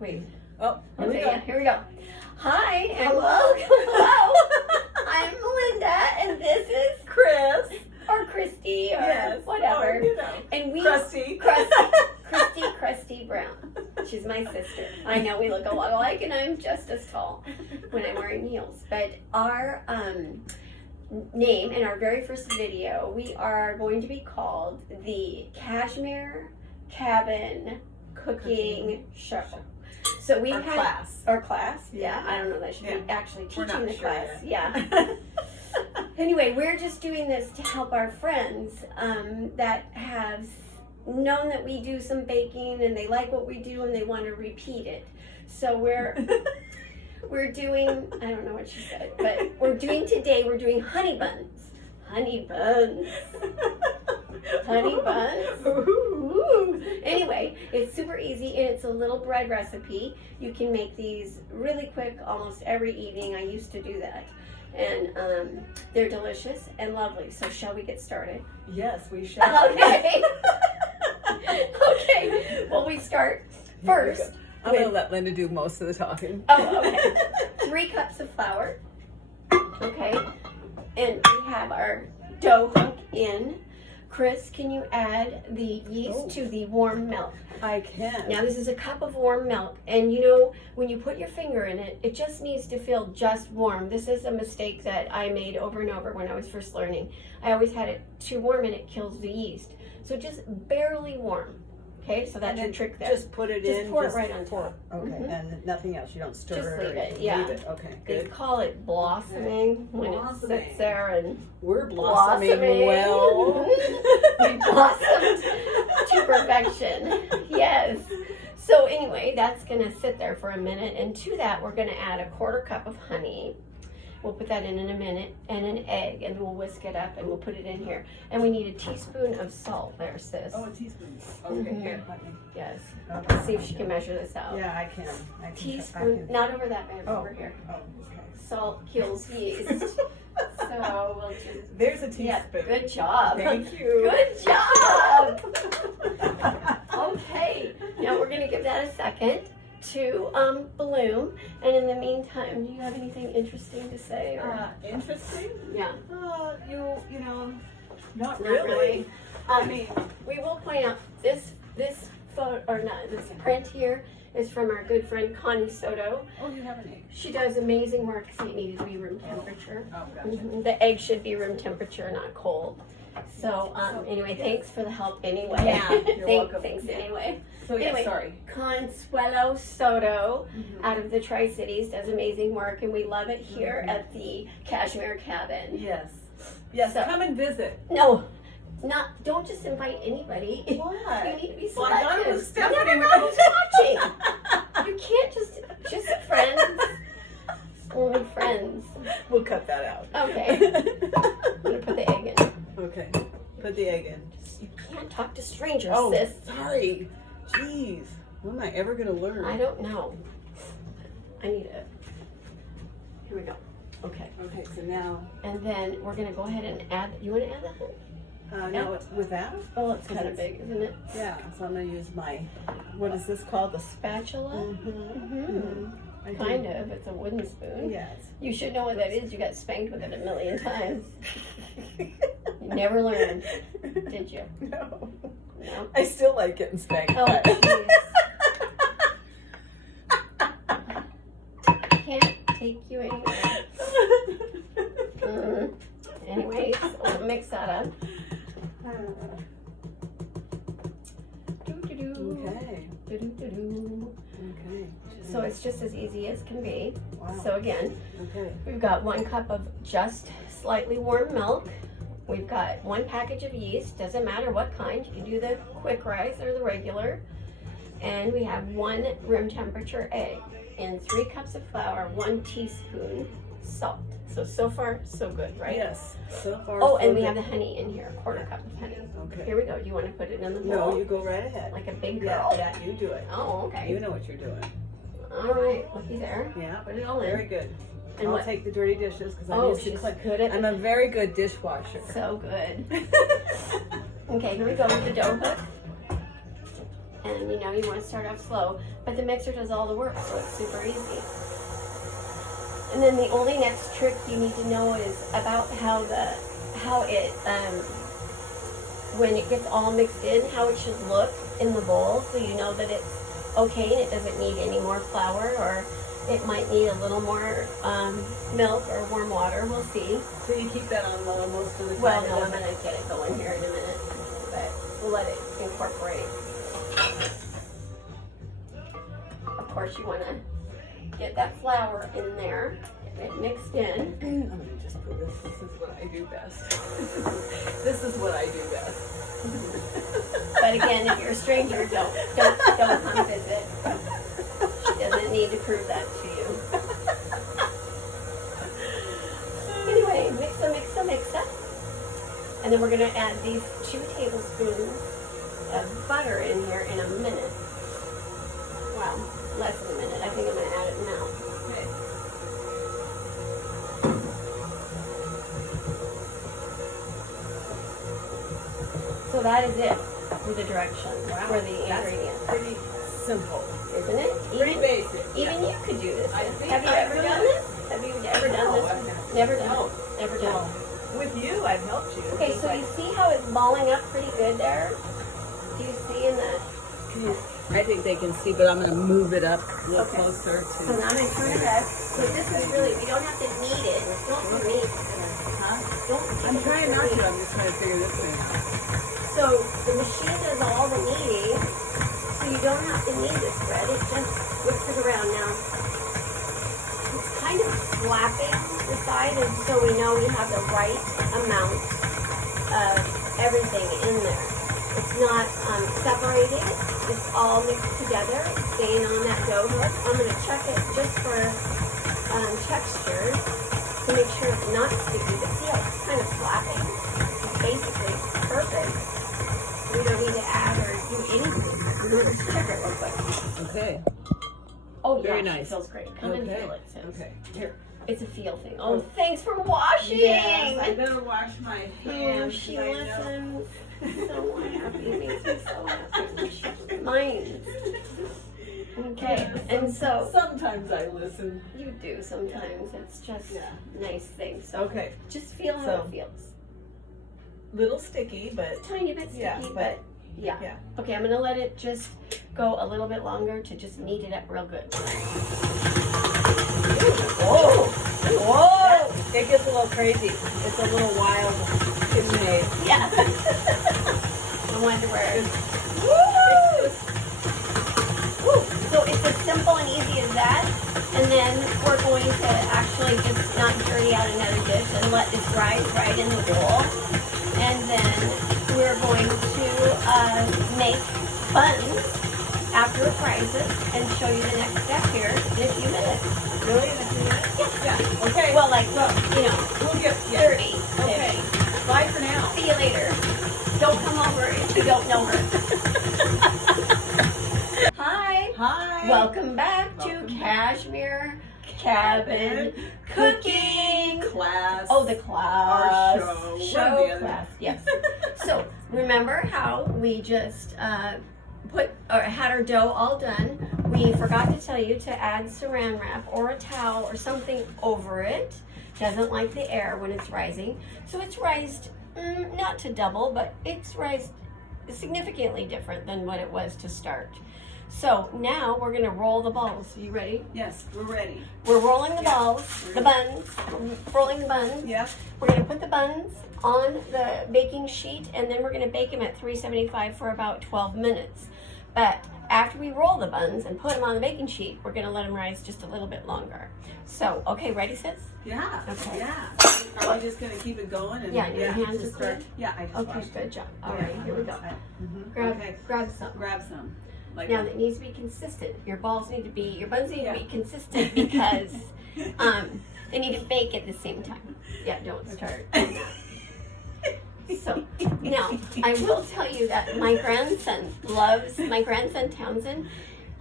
Wait. Oh, Okay, yeah, here we go. Hi, and welcome. Hello. I'm Linda, and this is Chris. or Christy, or Yes. whatever. Or, you know, And we Krusty. Christy Brown. She's my sister. I know we look a lot alike, and I'm just as tall when I'm wearing heels. But our name in our very first video, we are going to be called the Cashmere Cabin Cooking Show. So we Our had class. our class. Yeah. I don't know that should be actually We're teaching not the sure class. yet. Yeah. Anyway, we're just doing this to help our friends that have known that we do some baking and they like what we do and they want to repeat it. So we're doing, I don't know what she said, but we're doing honey buns. Honey buns. Honey buns. Ooh. Anyway, it's super easy and it's a little bread recipe. You can make these really quick almost every evening. I used to do that. And they're delicious and lovely. So shall we get started? Yes, we shall. Okay. Okay. Well, we start first. I'm going to let Linda do most of the talking. Oh, okay. 3 cups of flour. Okay. And we have our dough hunk in. Chris, can you add the yeast to the warm milk? I can. Now this is a cup of warm milk, and you know, when you put your finger in it, it just needs to feel just warm. This is a mistake that I made over and over when I was first learning. I always had it too warm and it kills the yeast. So just barely warm. Okay, so that's your trick there. Just put it in. Just pour it right on top. Okay, and nothing else. You don't stir Just it. leave it, Or yeah. Leave it. Okay, They good. call it blossoming when it sits there and We're blossoming well. We blossomed to perfection. Yes. So anyway, that's gonna sit there for a minute, and to that we're gonna add a 1/4 cup of honey. We'll put that in a minute, and an egg, and we'll whisk it up and we'll put it in here. And we need a teaspoon of salt there, sis. Oh, a teaspoon. Okay, good. Let me. Yes. Okay. Let's see if she can measure this out. Yeah, I can. Teaspoon, not over that bad, over here. Oh, okay. Salt kills yeast. So we'll just, There's a teaspoon. yeah, good job. Thank you. Good job. Okay, now we're gonna give that a second to bloom. And in the meantime, do you have anything interesting to say? Or? Interesting? Yeah. You know, not Not really. really. I mean, We will point out this photo, or not, this print here is from our good friend Connie Soto. oh, you have an egg. She does amazing work. See, it needed to be room temperature. Oh, gotcha. The egg should be room temperature, not cold. So anyway, thanks for the help anyway. Yeah, you're welcome. Thanks anyway. So yeah, Anyway. sorry. Consuelo Soto out of the Tri-Cities does amazing work, and we love it here at the Cashmere Cabin. Yes. Yes, So- come and visit. No, don't just invite anybody. What? You need to be Well, I thought it was selective. Stephanie. You never know who's watching. You can't just friends. Only friends. We'll cut that out. Okay. I'm gonna put the egg in. Okay. Put the egg in. You can't talk to strangers, Oh, sis. sorry. Jeez. When am I ever going to learn? I don't know. I need it. Here we go. Okay. Okay, so now, And then we're gonna go ahead and add. You want to add that? now it's with that? Oh, it's kind of big, isn't it? Yeah, so I'm going to use my, what is this called? The Spatula. Mm-hmm. Kind of. It's a wooden spoon. Yes. You should know what that is. You got spanked with it a million times. You never learned, did you? No. No. I still like getting spanked. Oh, but- jeez. Can't take you anywhere. Anyways, we'll mix that up. Do-do-do. Okay. Do-do-do-do. Okay. So it's just as easy as can be. Wow. So again, Okay. we've got 1 cup of just slightly warm milk. We've got 1 package of yeast, doesn't matter what kind. You can do the quick rise or the regular. And we have 1 room temperature egg and 3 cups of flour, 1 teaspoon salt. So far, so good, right? Yes. So far. Oh, so and we good. have the honey in here, 1/4 cup of honey. Okay. Here we go. Do you want to put it in the bowl? No, you go right ahead. Like a big Yeah, girl? yeah, you do it. Oh, okay. You know what you're doing. All right, looky there. Yeah. Put it all in. Very good. And I'll what? take the dirty dishes because I'm Oh, used to she's clean. good at I'm a very good dishwasher. So good. Okay, here we go with the dough hook. and you know, you want to start off slow, but the mixer does all the work, so it's super easy. And then the only next trick you need to know is about how it when it gets all mixed in, how it should look in the bowl, so you know that it's okay and it doesn't need any more flour, or it might need a little more milk or warm water. We'll see. So you keep that on low most of the time? Well, no, I'm going to get it going here in a minute, but we'll let it incorporate. Of course, you want to get that flour in there, get it mixed in. I'm going to just put this. This is what I do best. This is what I do best. But again, if you're a stranger, don't come visit. She doesn't need to prove that to you. Anyway, mix up. And then we're going to add these 2 tablespoons of butter in here in a minute. Well, less than a minute. I think I'm going to add it now. Okay. So that is it for the directions for the That's ingredients. pretty simple. Isn't it? Pretty basic. Even you could do this. I think Have you I ever could. done this? Have you ever done No, this? I've never. Never done No. it. Never done it. With you, I've helped you. Okay, so you see how it's balling up pretty good there? Do you see in that? I think they can see, but I'm going to move it up a little Okay. closer to. So now I'm going to turn it up. So this is really, we don't have to knead it. Don't knead. Huh? Don't. I'm trying not to. I'm just trying to figure this thing out. So the machine does all the kneading, so you don't have to knead this bread. It just whips it around now. It's kind of slapping the side, and so we know we have the right amount of everything in there. It's not separated. It's all mixed together. It's staying on that dough hook. I'm going to check it just for texture to make sure it's not sticky. But see how it's kind of slapping? It's basically perfect. We don't need to add or do anything. Let's check it real quick. Okay. Oh, yeah, Very it nice. feels great. Come and Okay. feel it, sis. Okay. Here. It's a feel thing. Oh, thanks for washing. Yes, I better wash my Oh, hands. she I know. listens. So happy. It makes me so happy. Mine. Okay, and so Sometimes I listen. you do sometimes. It's just Yeah. nice things. So Okay. just feel how So- it feels. Little sticky, but Tiny bit sticky, Yeah, but yeah. yeah. Okay, I'm gonna let it just go a little bit longer to just knead it up real good. Whoa! Whoa! It gets a little crazy. It's a little wild. It's made. Yeah. I wonder where. Woo! Woo. So it's as simple and easy as that. And then we're going to actually just not dirty out another dish and let this rise right in the bowl. And then we're going to make buns after it rises and show you the next step here in a few minutes. Really? In a few minutes? Yeah. Okay. Well, like, you know, We'll get 30. Okay. Bye for now. See you later. Don't come over if you don't know her. Hi. Hi. Welcome back Welcome to back. Cashmere Cabin Cooking. Class. Oh, the class. Our show. Show We're in. class. Yes. So remember how we just had our dough all done. We forgot to tell you to add saran wrap or a towel or something over it. Doesn't like the air when it's rising. So it's rised, not to double, but it's rised significantly different than what it was to start. So now we're gonna roll the balls. Are you ready? Yes, we're ready. We're rolling the Yeah. balls, the buns, rolling the buns. Yep. We're gonna put the buns on the baking sheet and then we're gonna bake them at 375 for about 12 minutes. But after we roll the buns and put them on the baking sheet, we're gonna let them rise just a little bit longer. So, okay, ready, sis? Yeah. Okay. Yeah. Are we just gonna keep it going? And Yeah, your hands just are clean? Yeah, I just Okay, washed good job. All Yeah. right, here we go. Mhm. Grab, Okay. grab some. Grab some. Like Now it needs to be consistent. Your buns need to be Yeah. consistent because they need to bake at the same time. Yeah, don't start doing that. So now I will tell you that my grandson Townsend,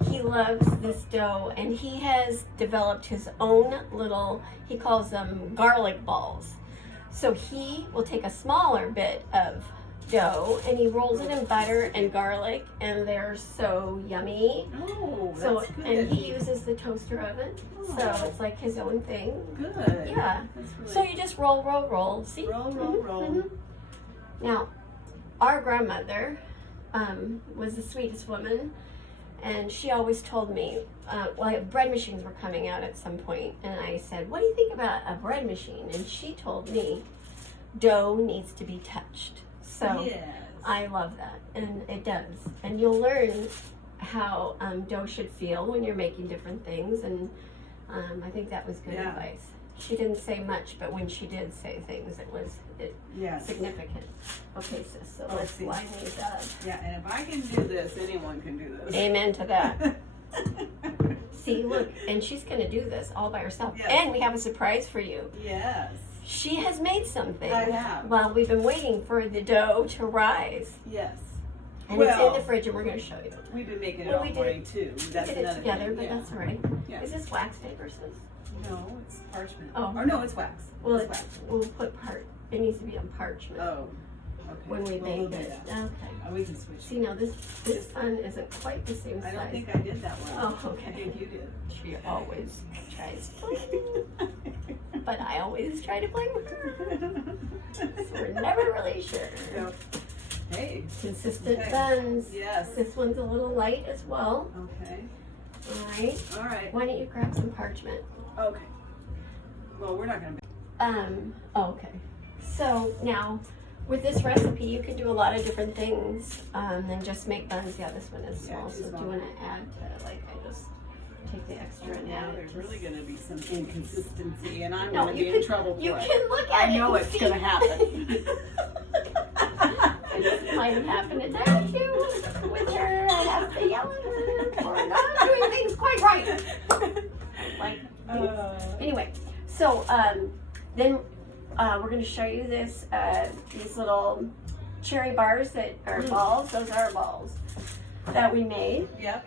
he loves this dough and he has developed his own little, he calls them garlic balls. So he will take a smaller bit of dough, and he rolls it in butter and garlic, and they're so yummy. Oh, that's So, good. and he uses the toaster oven, so Oh. it's like his own thing. Good. Yeah. That's really So you just roll, roll, roll. See? roll, roll, Mhm, roll. mhm. Now, our grandmother was the sweetest woman, and she always told me, well, bread machines were coming out at some point, and I said, what do you think about a bread machine? And she told me, dough needs to be touched. So Yes. I love that, and it does. And you'll learn how dough should feel when you're making different things, and I think that was good Yeah. advice. She didn't say much, but when she did say things, it was Yes. significant. Okay, sis, so Oh, let's see. line these up. Yeah, and if I can do this, anyone can do this. Amen to that. See, look, and she's going to do this all by herself. Yes. And we have a surprise for you. Yes. She has made something. I have. Well, we've been waiting for the dough to rise. Yes. And it's in Well, the fridge, and we're going to show you. We've been making it Well, all we did morning too. We That's did it another together, thing. but Yeah. that's all right. Yeah. Is this wax tape or sis? No, it's parchment. Oh. Or no, it's wax. Well, it's wax. we'll put it needs to be on parchment Oh. Okay. when we Well, we'll bake do it. that. Okay. Oh, we can switch. See, now this bun isn't quite the same I size. don't think I did that one. Oh, okay. I think you did. She always tries to, but I always try to blame her. So we're never really sure. Yep. Hey. Consistent Okay. buns. Yes. This one's a little light as well. Okay. All right. All right. Why don't you grab some parchment? Okay. Well, we're not gonna. Okay. So now, with this recipe, you can do a lot of different things than just make buns. Yeah, this one is Yeah, small. too So do small. you want to add to, like, I just take the extra and Now add it. there's Just- really gonna be some inconsistency, and I'm No, gonna you be can- in trouble for You it. can look at I it. know and it's see. gonna happen. It might have happened a time or two with her. I have to yell at her for not doing things quite right. Like, anyway, so then we're going to show you these little cherry bars that are balls. Those are balls that we made. Yep.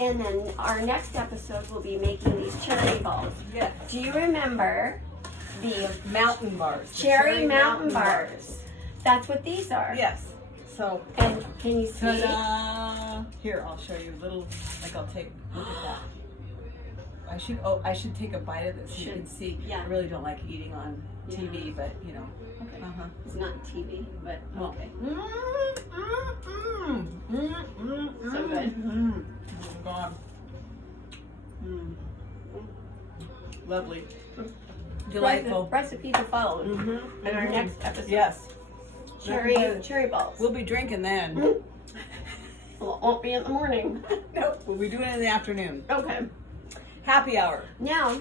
And then our next episode will be making these cherry balls. Yes. Do you remember the Mountain bars. The cherry mountain bars? That's what these are. Yes. So. And can you see? Ta-da! Here, I'll show you a little. Like I'll take. Look at that. I should take a bite of this. So you Should. can see. Yeah. I really don't like eating on TV, but you know. Okay. Uh-huh. It's not TV, but okay. So good. Oh God. Lovely. Delightful. Recipe to follow Mm-hmm. in our next episode. Yes. Cherry balls. We'll be drinking then. Well, it won't be in the morning. Nope. We'll be doing it in the afternoon. Okay. Happy hour. Now,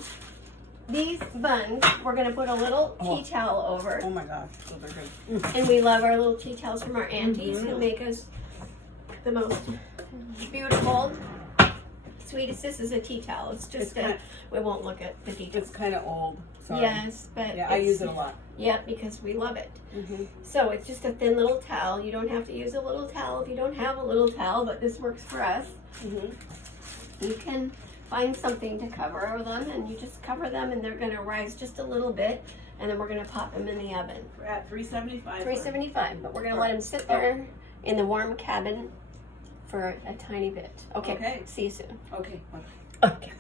these buns, we're going to put a little tea towel over. Oh my gosh. Those are good. And we love our little tea towels from our aunties who make us the most beautiful, sweetest. This is a tea towel. It's just we won't look at the details. It's kind of old. Sorry. Yes, but Yeah, I use it a lot. Yeah, because we love it. Mm-hmm. So it's just a thin little towel. You don't have to use a little towel if you don't have a little towel, but this works for us. Mm-hmm. You can find something to cover them, and you just cover them, and they're going to rise just a little bit, and then we're going to pop them in the oven. We're at 375. 375, but we're going to let them sit there in the warm cabin for a tiny bit. Okay. Okay. See you soon. Okay. Okay.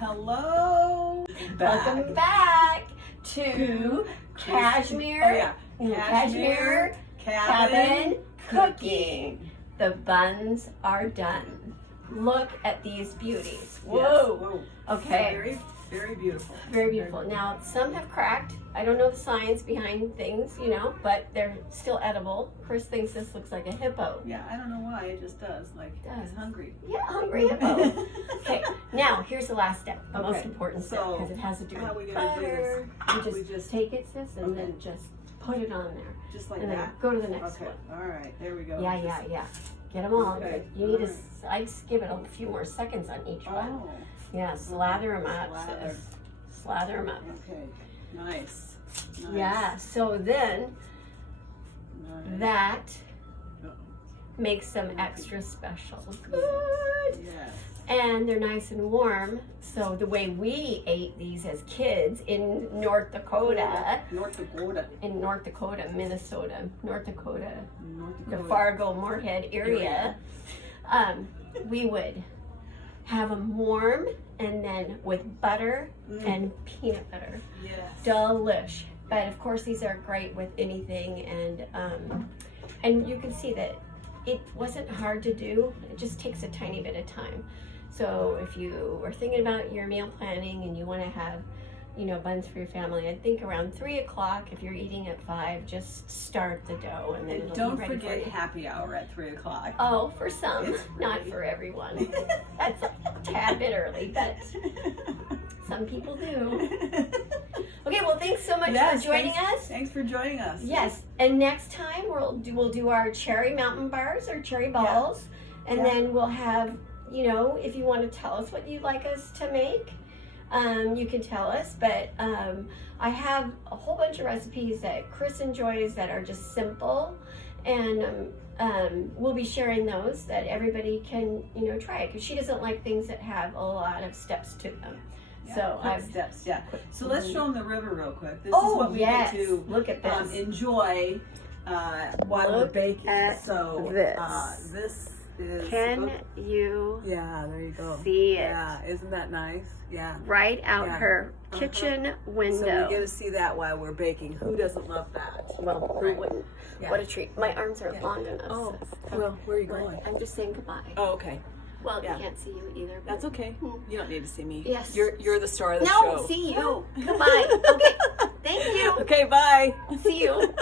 Hello. Welcome back to Cashmere. Oh yeah. Cashmere Cabin Cooking. The buns are done. Look at these beauties. Whoa. Yes. Whoa. Okay. Very, very beautiful. Very beautiful. Now, some have cracked. I don't know the science behind things, but they're still edible. Chris thinks this looks like a hippo. Yeah, I don't know why it just does. Like, does. he's hungry. Yeah, hungry hippo. Okay, now here's the last step, the most Okay, important step, so because it has to do how are we with gonna do butter. We You just- just take it, sis, and Okay. then just put it on there. Just like And then that. go to the next Okay. one. All right. There we go. Yeah, yeah, yeah. Get them all. Okay, You need to, alright. I just give it a few more seconds on each one. Oh. Yeah, slather them up, Slather. sis. Slather them up. Okay. Nice. Nice. Yeah, so then Nice. that Uh-oh. makes them extra special. Good. Yes. and they're nice and warm. So the way we ate these as kids in North Dakota, Minnesota, the Fargo, Moorhead area, we would have them warm and then with butter and peanut butter. Yes. Delish. But of course these are great with anything, and you can see that it wasn't hard to do. It just takes a tiny bit of time. So if you are thinking about your meal planning and you want to have, you know, buns for your family, I think around 3 o'clock. If you're eating at 5, just start the dough and then it'll don't be ready forget for you. happy hour at 3 o'clock. Oh, for some, not for everyone. That's a tad bit early, but some people do. Okay, well, thanks so much for joining us. Thanks for joining us. Yes, and next time we'll do our cherry mountain bars or cherry balls, and then we'll have, you know, if you want to tell us what you'd like us to make, you can tell us. But I have a whole bunch of recipes that Chris enjoys that are just simple, and we'll be sharing those that everybody can, you know, try it, because she doesn't like things that have a lot of steps to them. Yeah, so quick I've steps. Yeah. So let's show them the river real quick. This is Oh what we yes, get to look at this. enjoy while we're Look baking. at So this. this is. Can you Yeah, there you go. see it? Yeah, isn't that nice? Yeah. Right out Yeah. her kitchen window. So we get to see that while we're baking. Who doesn't love that? Well, who wouldn't? Yeah. What a treat. My arms are long enough. Oh, so- well, where are you going? I'm just saying goodbye. Oh, okay. Well, yeah. you can't see you either. but- That's okay. You don't need to see me. Yes. You're the star of the No, show. see you. Goodbye. Okay. Thank you. Okay, bye. See you.